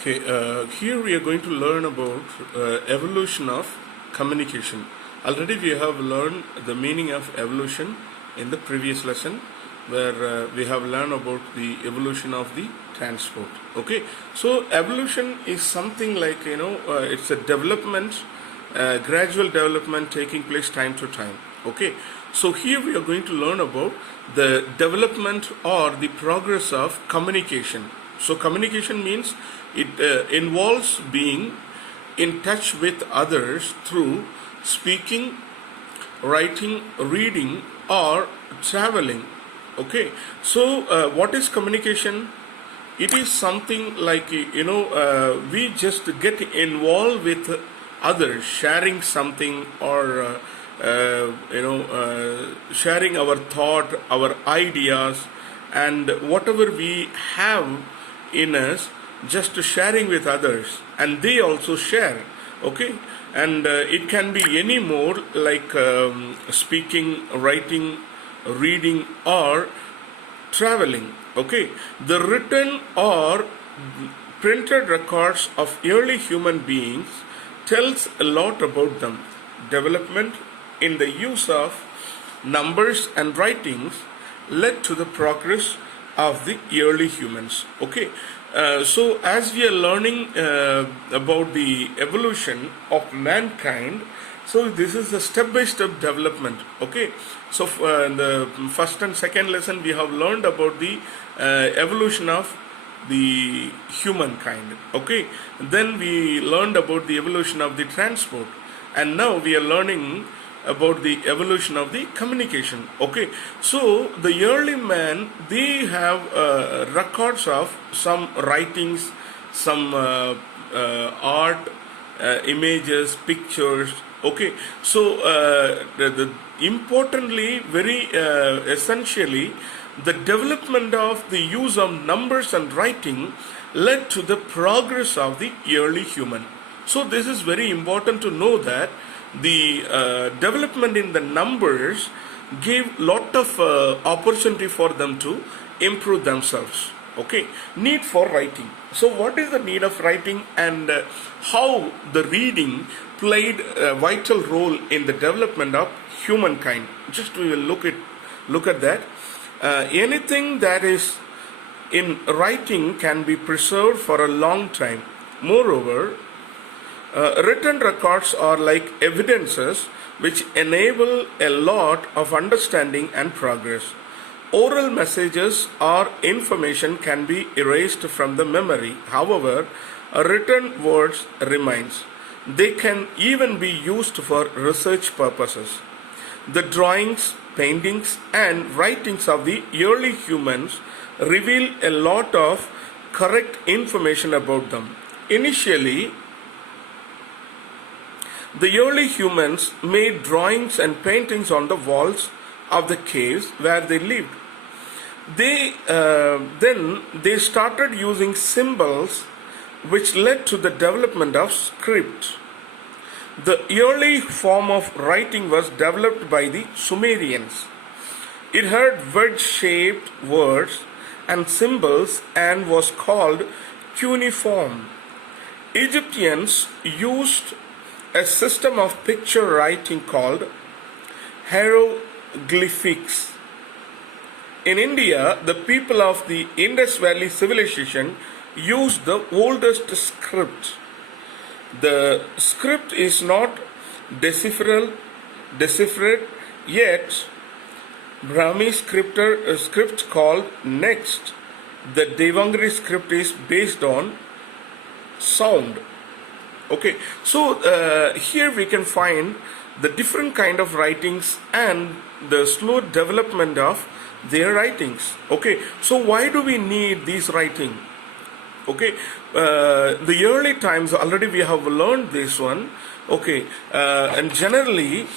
Okay, here we are going to learn about evolution of communication. Already we have learned the meaning of evolution in the previous lesson, where we have learned about the evolution of the transport. Okay, so evolution is something like it's a development, gradual development taking place time to time. Okay, so here we are going to learn about the development or the progress of communication. So communication means it involves being in touch with others through speaking, writing, reading, or traveling. Okay, so what is communication? It is something like we just get involved with others, sharing something or sharing our thought, our ideas, and whatever we have in us, just sharing with others, and they also share. Okay, and it can be any more like speaking, writing, reading, or traveling. Okay, the written or printed records of early human beings tells a lot about them. Development in the use of numbers and writings led to the progress of the early humans. Okay, so as we are learning about the evolution of mankind, so this is the step-by-step development. Okay, so in the first and second lesson we have learned about the evolution of the humankind. Okay, then we learned about the evolution of the transport, and now we are learning about the evolution of the communication. Okay, so the early man, they have records of some writings, some art, images, pictures. Okay, so importantly, very essentially, the development of the use of numbers and writing led to the progress of the early human. So this is very important to know that the development in the numbers gave lot of opportunity for them to improve themselves. Okay, need for writing. So what is the need of writing, and how the reading played a vital role in the development of humankind? Just we will look at that. Anything that is in writing can be preserved for a long time. Moreover, written records are like evidences which enable a lot of understanding and progress. Oral messages or information can be erased from the memory. However, written words remains. They can even be used for research purposes. The drawings, paintings, and writings of the early humans reveal a lot of correct information about them. Initially, the early humans made drawings and paintings on the walls of the caves where they lived. Then they started using symbols, which led to the development of script. The early form of writing was developed by the Sumerians. It had wedge-shaped words and symbols and was called cuneiform. Egyptians used a system of picture writing called hieroglyphics. In India, the people of the Indus Valley civilization used the oldest script. The script is not deciphered yet. Brahmi script called Next. The Devangari script is based on sound. Okay, so here we can find the different kind of writings and the slow development of their writings. Okay, so why do we need these writing? Okay, the early times already we have learned this one. Okay, and generally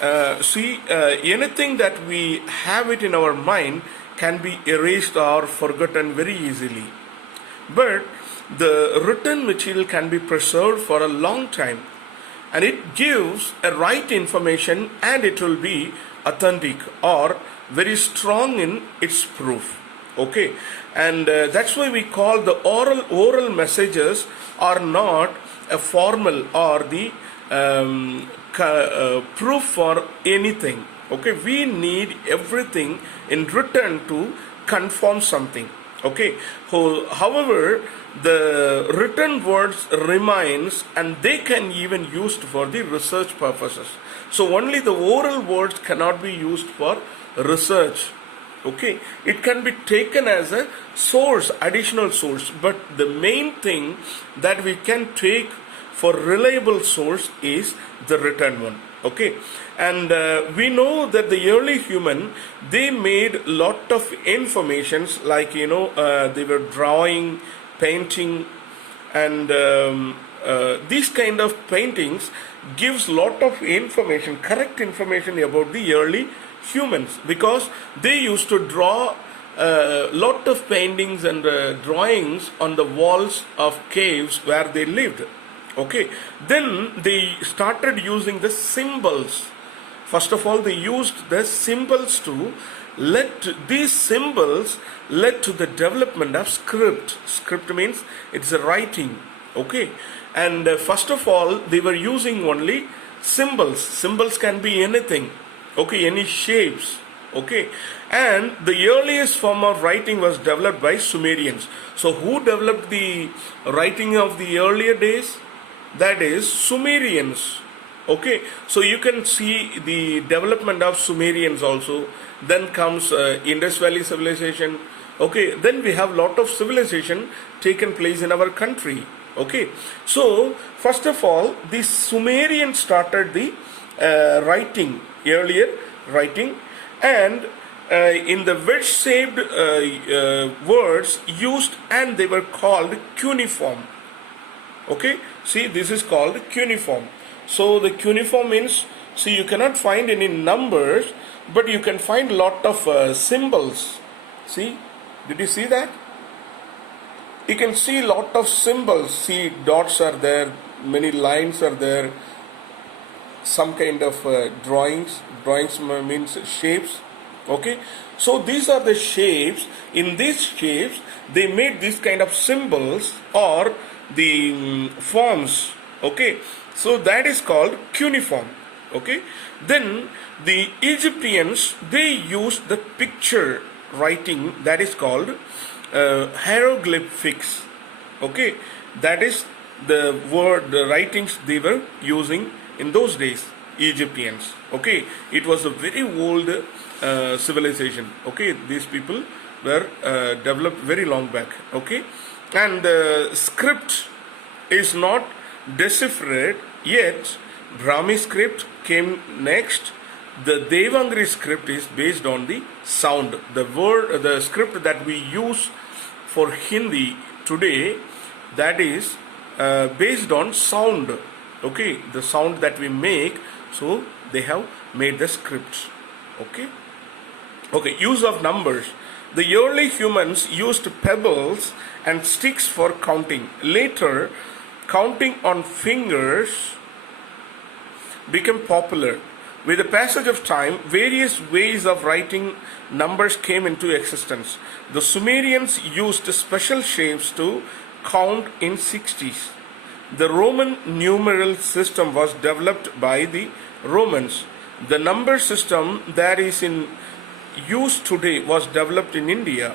anything that we have it in our mind can be erased or forgotten very easily, but the written material can be preserved for a long time, and it gives a right information, and it will be authentic or very strong in its proof. Okay, and that's why we call the oral messages are not a formal or the proof for anything. Okay, we need everything in written to confirm something. Okay, however, the written words remains and they can even used for the research purposes. So only the oral words cannot be used for research. Okay, it can be taken as a source, additional source, but the main thing that we can take for reliable source is the written one. Okay, and we know that the early human, they made lot of informations, like they were drawing, painting, and these kind of paintings gives lot of information, correct information about the early humans, because they used to draw a lot of paintings and drawings on the walls of caves where they lived. Okay, then they started using the symbols. First of all, they used the symbols to let these symbols led to the development of script. Script means it's a writing. Okay, and first of all, they were using only symbols. Symbols can be anything. Okay, any shapes. Okay, and the earliest form of writing was developed by Sumerians. So who developed the writing of the earlier days? That is Sumerians. Okay, so you can see the development of Sumerians also. Then comes Indus Valley civilization. Okay, then we have lot of civilization taken place in our country. Okay, so first of all, the Sumerians started the writing, earlier writing, and in the wedge-shaped words used, and they were called cuneiform. Okay, see, this is called cuneiform. So the cuneiform means, see, you cannot find any numbers, but you can find lot of symbols. See, did you see that? You can see lot of symbols. See, dots are there, many lines are there, some kind of drawings. Drawings means shapes. Okay, so these are the shapes. In these shapes, they made this kind of symbols or the forms. Okay, so that is called cuneiform. Okay, then the Egyptians, they used the picture writing, that is called hieroglyphics. Okay, that is the word, the writings they were using in those days, Egyptians. Okay, it was a very old civilization. Okay, these people were developed very long back. Okay, and script is not deciphered yet. Brahmi script came next. The Devangari script is based on the sound. The script that we use for Hindi today, that is based on sound. Okay, the sound that we make. So they have made the scripts. Okay. Okay, use of numbers. The early humans used pebbles and sticks for counting. Later, counting on fingers became popular. With the passage of time, various ways of writing numbers came into existence. The Sumerians used special shapes to count in 60s. The Roman numeral system was developed by the Romans. The number system that is in use today was developed in India.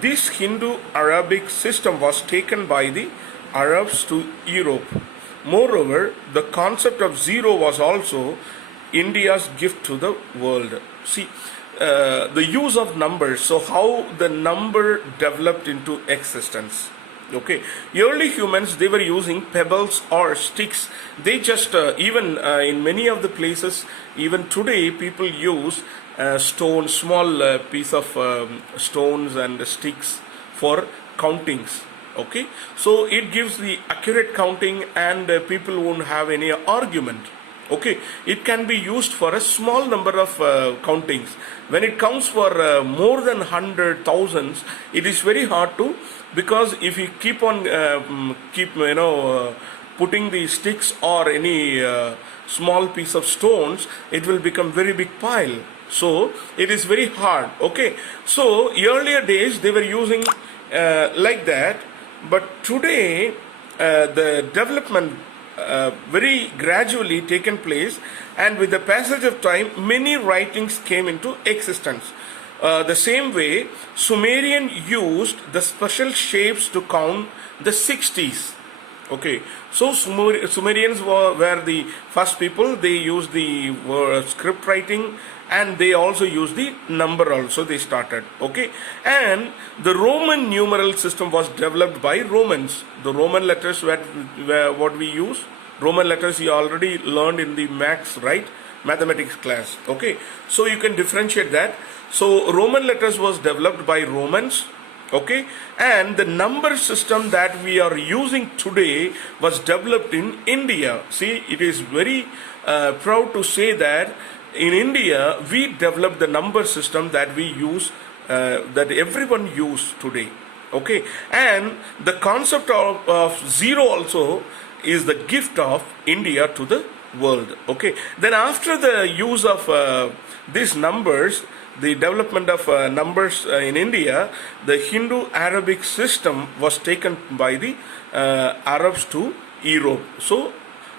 This Hindu-Arabic system was taken by the Arabs to Europe. Moreover, the concept of zero was also India's gift to the world. See, the use of numbers. So how the number developed into existence. Okay, early humans, they were using pebbles or sticks. They just even in many of the places, even today, people use stones, small piece of stones and sticks for countings. Okay, so it gives the accurate counting, and people won't have any argument. Okay, it can be used for a small number of countings. When it comes for more than 100,000, it is very hard to, because if you keep on putting the sticks or any small piece of stones, it will become very big pile. So it is very hard. Okay, so earlier days they were using like that, but today the development very gradually taken place, and with the passage of time many writings came into existence. The same way Sumerian used the special shapes to count the 60s. Okay, so Sumerians were the first people. They used the script writing, and they also used the number also they started. Okay, and the Roman numeral system was developed by Romans. The Roman letters were what we use. Roman letters you already learned in the maths, right? Mathematics class. Okay, so you can differentiate that. So Roman letters was developed by Romans. Okay, and the number system that we are using today was developed in India. See, it is very proud to say that in India we developed the number system that we use, that everyone use today. Okay, and the concept of zero also is the gift of India to the world. Okay, then after the use of these numbers, the development of numbers in India, the Hindu-Arabic system was taken by the Arabs to Europe. So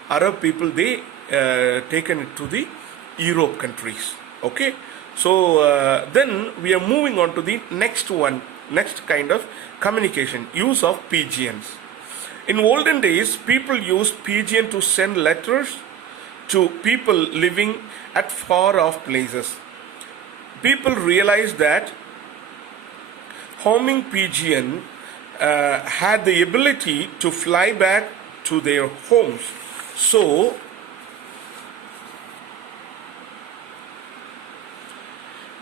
Arab people, they taken it to the Europe countries. Okay, so then we are moving on to the next kind of communication, use of pigeons. In olden days, people used pigeon to send letters to people living at far off places. People realized that homing pigeon had the ability to fly back to their homes. So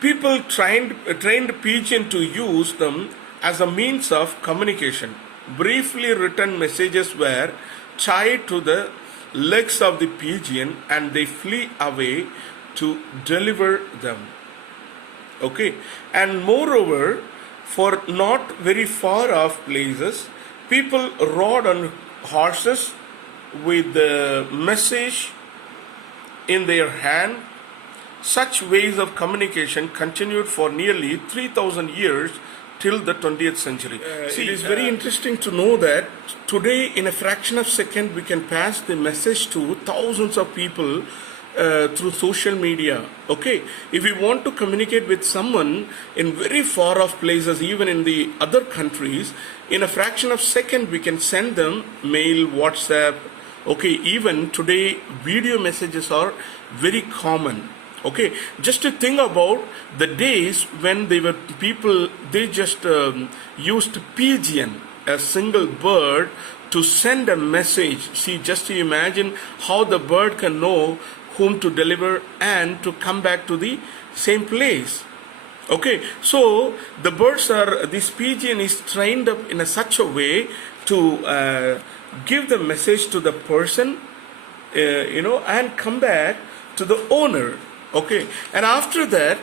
people trained pigeon to use them as a means of communication. Briefly written messages were tied to the legs of the pigeon, and they flee away to deliver them. Okay, and moreover, for not very far off places, people rode on horses with the message in their hand. Such ways of communication continued for nearly 3,000 years till the 20th century. See, it is very interesting to know that today, in a fraction of a second, we can pass the message to thousands of people through social media. Okay, if we want to communicate with someone in very far off places, even in the other countries, in a fraction of a second we can send them mail, WhatsApp. Okay, even today video messages are very common. Okay, just to think about the days when they were people, they just used pigeon, a single bird, to send a message. See, just to imagine how the bird can know whom to deliver and to come back to the same place. Okay, so the birds are, this pigeon is trained up in such a way to give the message to the person, and come back to the owner. Okay, and after that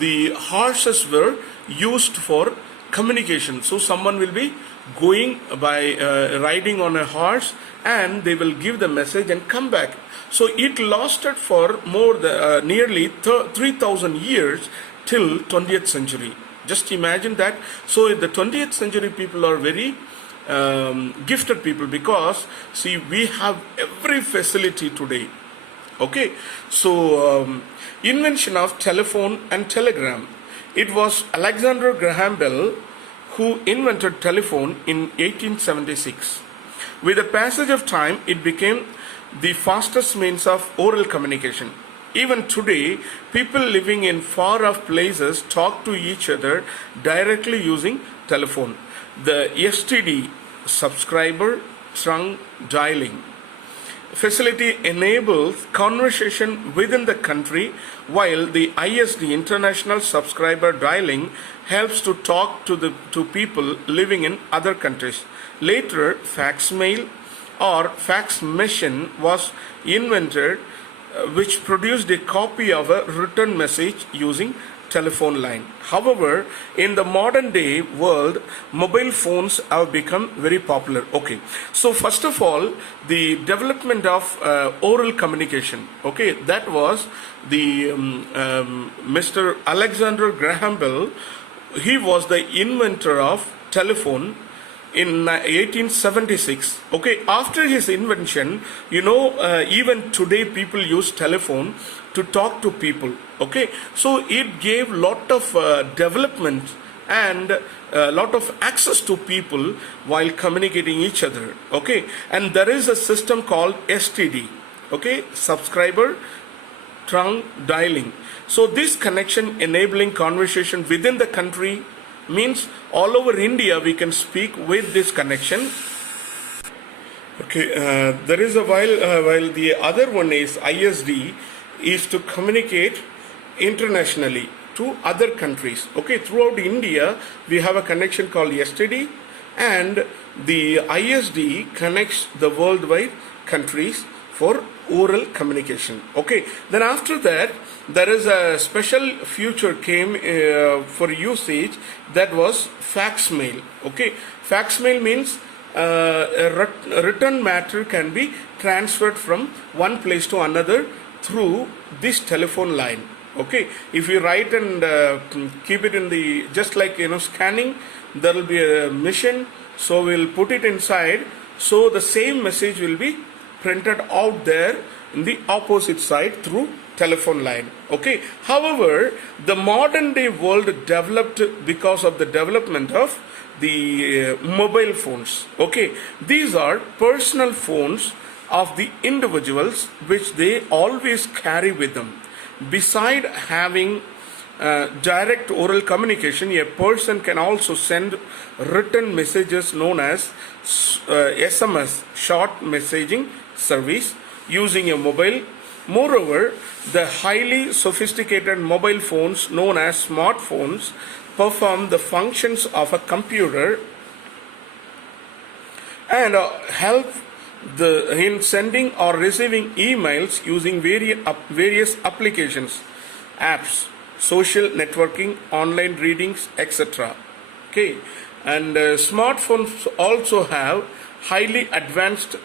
the horses were used for communication. So someone will be going by riding on a horse, and they will give the message and come back. So it lasted for more than nearly 3,000 years till 20th century. Just imagine that. So in the 20th century, people are very gifted people, because see, we have every facility today. Okay, so invention of telephone and telegram. It was Alexander Graham Bell who invented telephone in 1876. With the passage of time, it became the fastest means of oral communication. Even today, people living in far off places talk to each other directly using telephone. The STD, subscriber trunk dialing facility, enables conversation within the country, while the ISD, international subscriber dialing, helps to talk to people living in other countries. Later, fax mail or fax machine was invented, which produced a copy of a written message using telephone line. However, in the modern day world, mobile phones have become very popular. Okay, so first of all, the development of oral communication. Okay, that was the Mr. Alexander Graham Bell. He was the inventor of telephone in 1876. Okay, after his invention, even today people use telephone to talk to people. Okay, so it gave lot of development and a lot of access to people while communicating each other. Okay, and there is a system called STD. Okay, subscriber trunk dialing. So this connection enabling conversation within the country means all over India we can speak with this connection. Okay, there is a while the other one is ISD, is to communicate internationally to other countries. Okay, throughout India we have a connection called STD, and the ISD connects the worldwide countries for oral communication. Okay, then after that there is a special feature came for usage, that was fax mail. Okay, fax mail means written matter can be transferred from one place to another through this telephone line. Okay, if you write and keep it in the, just like scanning, there will be a machine, so we'll put it inside, so the same message will be printed out there in the opposite side through telephone line. Okay, however, the modern day world developed because of the development of the mobile phones. Okay, these are personal phones of the individuals which they always carry with them. Beside having direct oral communication, a person can also send written messages known as SMS, short messaging service, using a mobile. Moreover, the highly sophisticated mobile phones known as smartphones perform the functions of a computer and help in sending or receiving emails using various applications, apps, social networking, online readings, etc. Okay, and smartphones also have highly advanced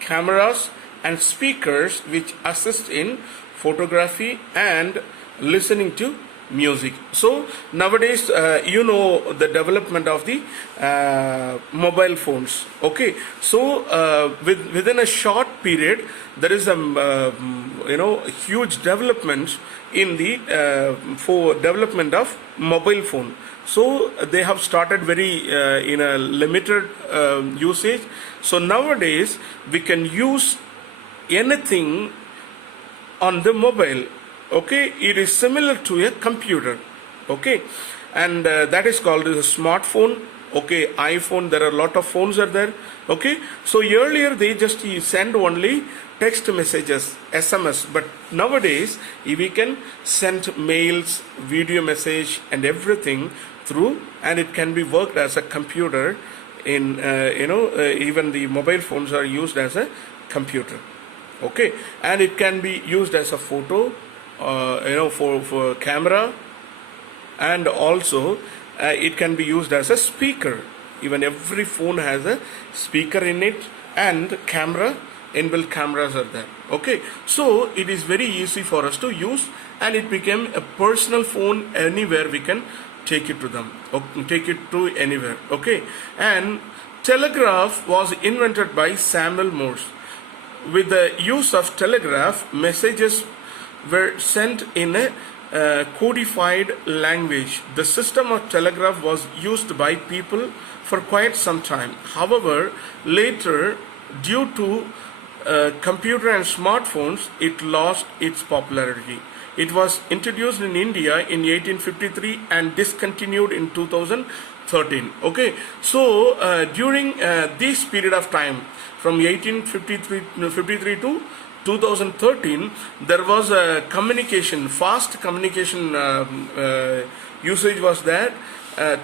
cameras and speakers which assist in photography and listening to music. So nowadays the development of the mobile phones. Okay, so within a short period there is a huge development in the for development of mobile phone. So they have started very in a limited usage. So nowadays we can use anything on the mobile. Okay, it is similar to a computer. Okay, and that is called a smartphone. Okay, iPhone, there are a lot of phones are there. Okay, so earlier they just send only text messages, SMS, but nowadays we can send mails, video message and everything through, and it can be worked as a computer in even the mobile phones are used as a computer. Okay, and it can be used as a photo, for camera, and also it can be used as a speaker. Even every phone has a speaker in it, and camera, inbuilt cameras are there. Okay, so it is very easy for us to use, and it became a personal phone. Anywhere we can take it to them, take it to anywhere. Okay, and telegraph was invented by Samuel Morse. With the use of telegraph, messages were sent in a codified language. The system of telegraph was used by people for quite some time. However, later, due to computer and smartphones, it lost its popularity. It was introduced in India in 1853 and discontinued in 2013. Okay, so during this period of time, from 1853 to 2013, there was a communication, fast communication usage was there,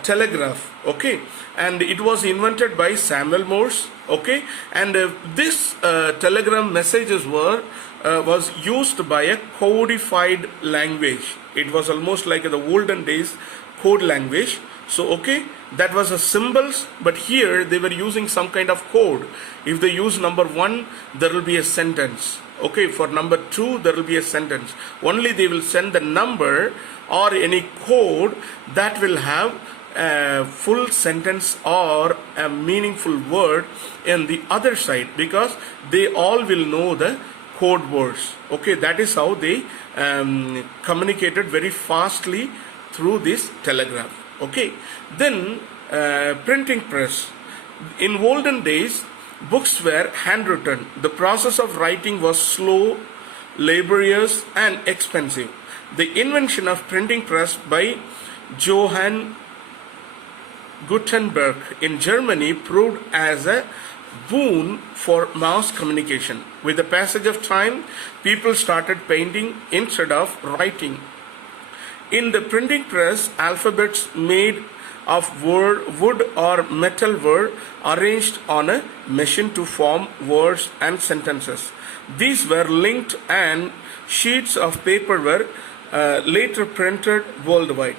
telegraph. Okay, and it was invented by Samuel Morse. Okay, and this telegram messages was used by a codified language. It was almost like the olden days code language. So okay, that was a symbols, but here they were using some kind of code. If they use number 1, there will be a sentence. Okay, for number 2 there will be a sentence. Only they will send the number or any code that will have a full sentence or a meaningful word in the other side, because they all will know the code words. Okay, that is how they communicated very fastly through this telegraph. Okay, then printing press. In olden days, books were handwritten. The process of writing was slow, laborious, and expensive. The invention of printing press by Johann Gutenberg in Germany proved as a boon for mass communication. With the passage of time, people started painting instead of writing. In the printing press, alphabets made of wood or metal were arranged on a machine to form words and sentences. These were linked, and sheets of paper were later printed worldwide.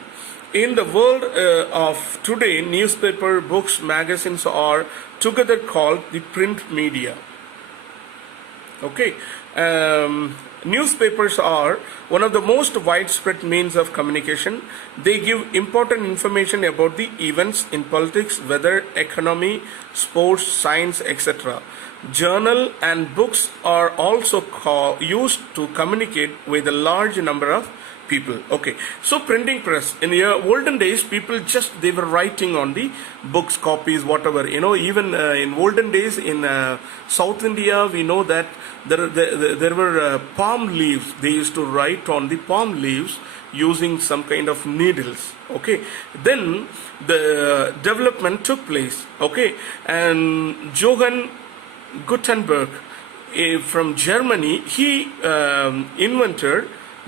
In the world of today, newspaper, books, magazines are together called the print media. Okay, newspapers are one of the most widespread means of communication. They give important information about the events in politics, weather, economy, sports, science, etc. Journal and books are also used to communicate with a large number of people. Okay, so printing press. In the olden days, people just they were writing on the books, copies, whatever. Even in olden days in South India, we know that there were palm leaves. They used to write on the palm leaves using some kind of needles. Okay, then the development took place. Okay, and Johann Gutenberg from Germany, he invented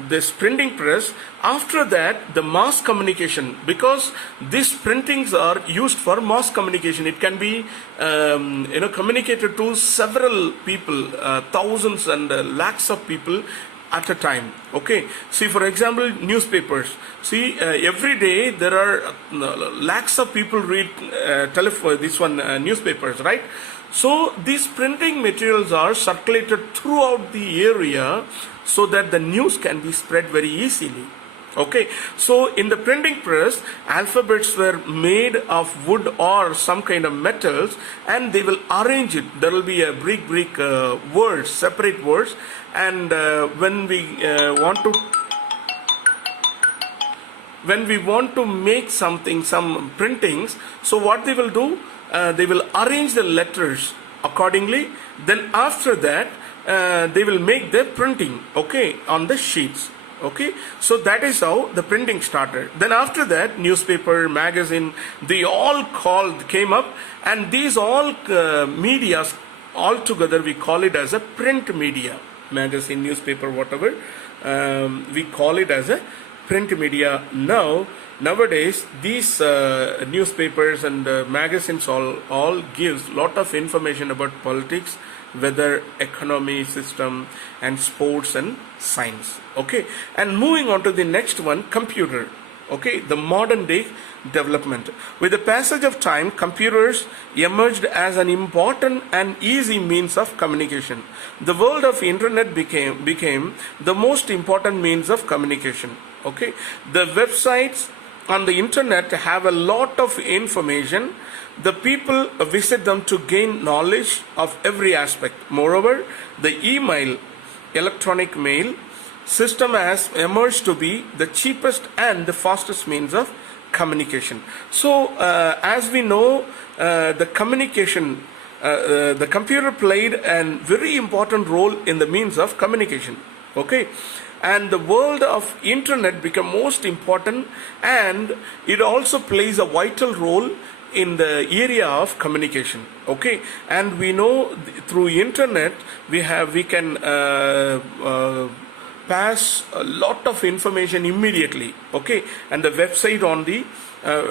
this printing press. After that, the mass communication, because these printings are used for mass communication. It can be communicated to several people, thousands and lakhs of people at a time. Okay, see, for example, newspapers. See, every day there are lakhs of people read newspapers, right? So these printing materials are circulated throughout the area so that the news can be spread very easily. Okay, so in the printing press, alphabets were made of wood or some kind of metals, and they will arrange it. There will be a brick words, separate words, and when we want to make something, some printings, so what they will do, they will arrange the letters accordingly. Then after that, they will make the printing, okay, on the sheets. Okay, so that is how the printing started. Then after that, newspaper, magazine, they all came up, and these all medias all together we call it as a print media. Magazine, newspaper, whatever, we call it as a print media. Nowadays these newspapers and magazines all gives lot of information about politics, weather, economy, system, and sports and science. Okay, and moving on to the next one, computer. Okay, the modern day development. With the passage of time, computers emerged as an important and easy means of communication. The world of internet became the most important means of communication. Okay, the websites on the internet have a lot of information. The people visit them to gain knowledge of every aspect. Moreover, the electronic mail system has emerged to be the cheapest and the fastest means of communication. So as we know, the communication, the computer played a very important role in the means of communication. Okay, and the world of internet became most important, and it also plays a vital role in the area of communication. Okay, and we know through internet we can pass a lot of information immediately. Okay, and the website on the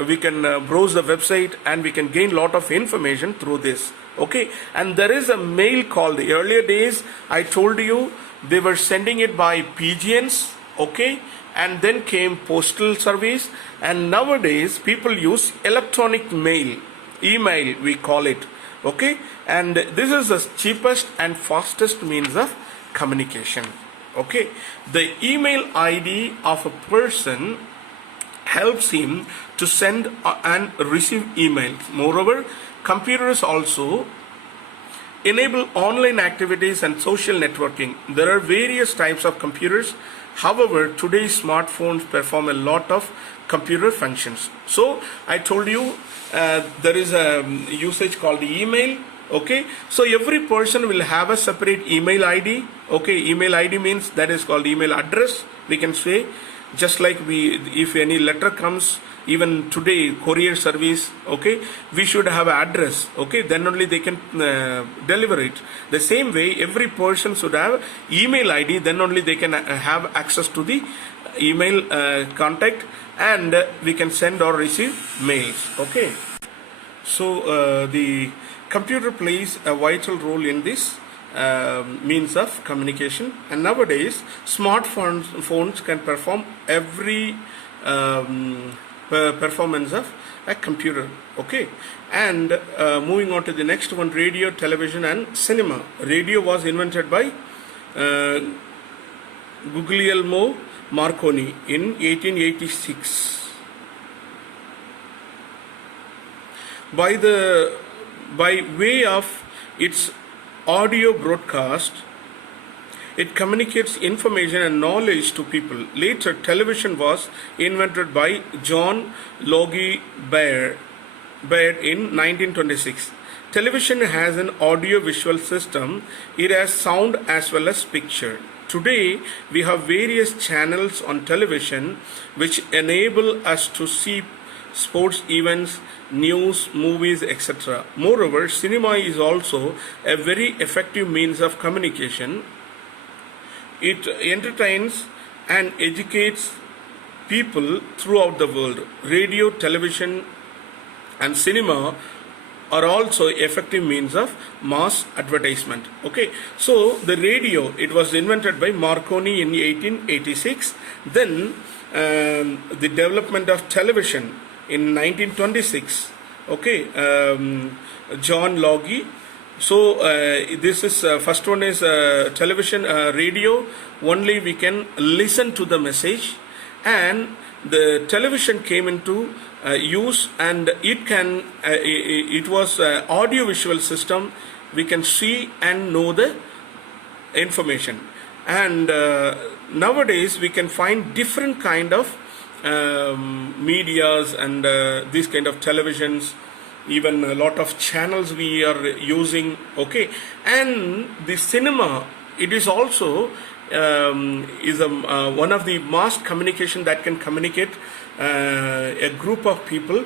we can browse the website and we can gain lot of information through this. Okay, and there is a mail called, earlier days I told you they were sending it by pigeons. Okay, and then came postal service, and nowadays people use electronic mail, email we call it. Okay, and this is the cheapest and fastest means of communication. Okay, the email ID of a person helps him to send and receive emails. Moreover, computers also enable online activities and social networking. There are various types of computers. However, today's smartphones perform a lot of computer functions. So I told you there is a usage called the email. Okay, so every person will have a separate email ID. Okay, email ID means that is called email address, we can say. Just like if any letter comes, even today courier service, okay, we should have an address. Okay, then only they can deliver it. The same way every person should have email ID, then only they can have access to the email contact, and we can send or receive mails. Okay, so the computer plays a vital role in this means of communication, and nowadays smartphones can perform every performance of a computer. Okay, and moving on to the next one, radio, television and cinema. Radio was invented by Guglielmo Marconi in 1886. By way of its audio broadcast, it communicates information and knowledge to people. Later, television was invented by John Logie Baird in 1926. Television has an audio-visual system. It has sound as well as picture. Today, we have various channels on television which enable us to see sports events, news, movies, etc. Moreover, cinema is also a very effective means of communication. It entertains and educates people throughout the world. Radio, television and cinema are also effective means of mass advertisement. Okay, so the radio, it was invented by Marconi in 1886. Then the development of television in 1926. Okay, John Logie. So this is first one is television, radio. Only we can listen to the message, and the television came into use, and it was audio visual system. We can see and know the information, and nowadays we can find different kind of medias and these kind of televisions, even a lot of channels we are using. Okay, and the cinema, it is also one of the mass communication that can communicate a group of people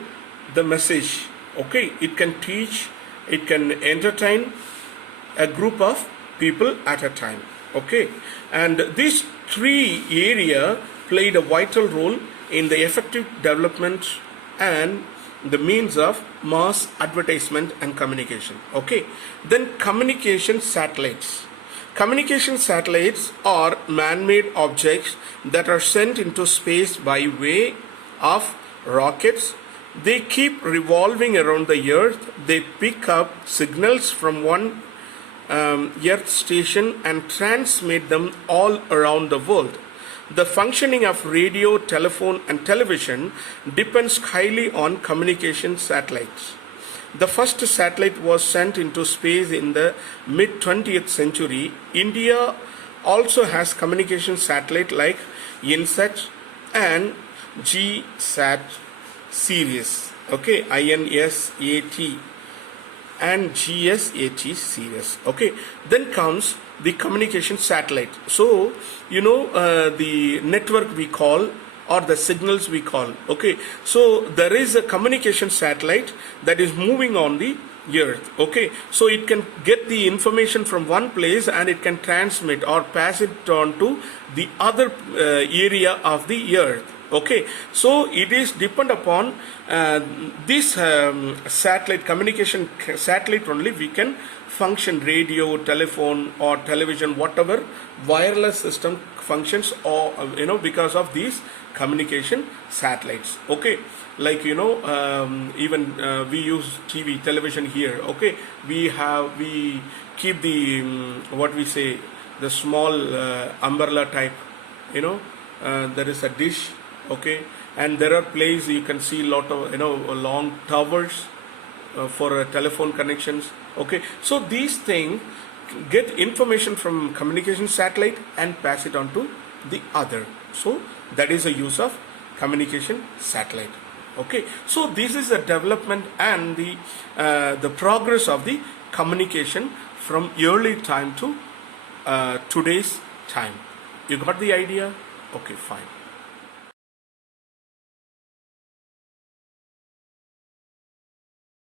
the message. Okay, it can teach, it can entertain a group of people at a time. Okay, and these three area played a vital role in the effective development and the means of mass advertisement and communication. Okay, then communication satellites. Communication satellites are man-made objects that are sent into space by way of rockets. They keep revolving around the earth. They pick up signals from one earth station and transmit them all around the world. The functioning of radio, telephone and television depends highly on communication satellites. The first satellite was sent into space in the mid-20th century. India also has communication satellite like INSAT and GSAT series. Okay, INSAT and GSAT series. Okay, then comes the communication satellite. So you know the network we call, or the signals we call. Okay, so there is a communication satellite that is moving on the earth. Okay, so it can get the information from one place and it can transmit or pass it on to the other area of the earth. Okay, so it is depend upon this satellite communication satellite only we can function radio, telephone or television, whatever wireless system functions, or because of these communication satellites. Okay, like even we use TV television here. Okay, we keep the what we say, the small umbrella type, there is a dish. Okay, and there are places you can see lot of long towers for telephone connections. Okay, so these things get information from communication satellite and pass it on to the other. So that is the use of communication satellite. Okay, so this is the development and the progress of the communication from early time to today's time. You got the idea? Okay, fine.